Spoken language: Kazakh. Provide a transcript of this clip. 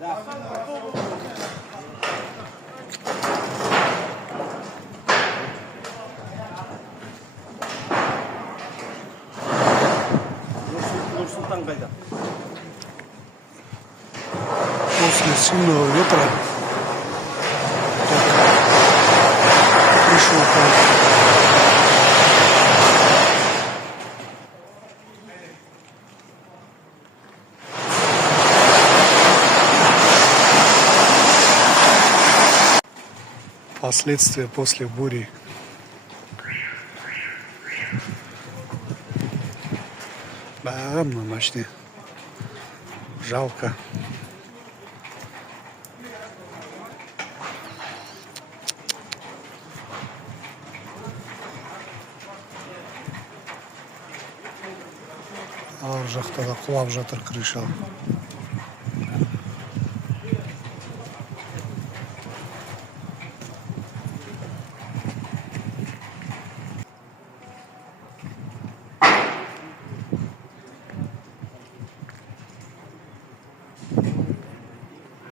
Нұрсұлтан қайда? После сильного ветра пришел полк. Последствия после бури. Бам, на мощне. Жалко. Ар жақта да құлап жатыр крыша.